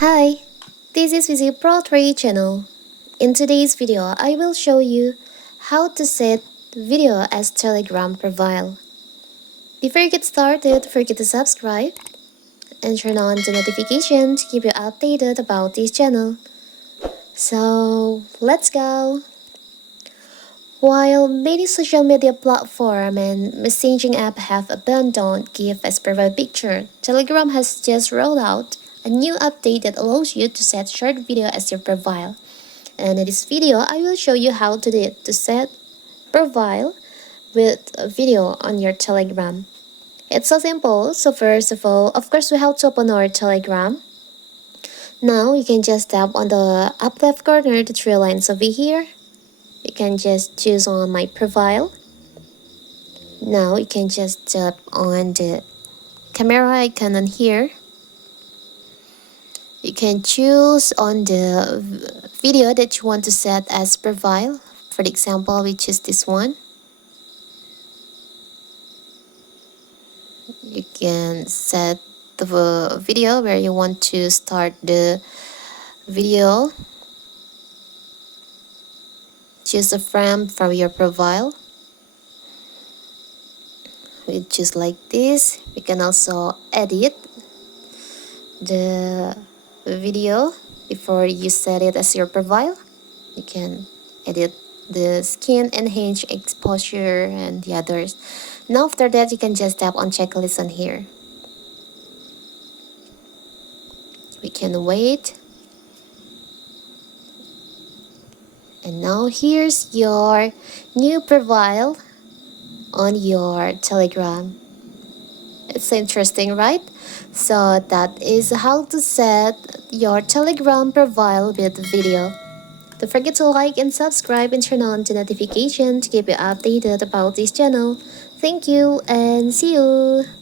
Hi, this is Visit Pro 3 channel. In today's video, I will show you how to set video as Telegram profile. Before you get started, don't forget to subscribe and turn on the notification to keep you updated about this channel. So, let's go! While many social media platforms and messaging apps have abandoned GIF as profile picture, Telegram has just rolled out a new update that allows you to set short video as your profile. And in this video, I will show you how to do it to set profile with a video on your Telegram. It's so simple. So first of all, of course, we have to open our Telegram. Now you can just tap on the up left corner, the three lines over here. You can just choose on my profile. Now you can just tap on the camera icon on here. You can choose on the video that you want to set as profile. For example, we choose this one. You can set the video where you want to start the video. Choose a frame for your profile. We choose like this. We can also edit the video before you set it as your profile. You can edit the skin, enhance exposure, and the others. Now after that, you can just tap on checklist on here. We can wait. And now here's your new profile on your Telegram. It's interesting, right? So that is how to set your Telegram profile with video. Don't forget to like and subscribe and turn on the notification to keep you updated about this channel. Thank you and see you!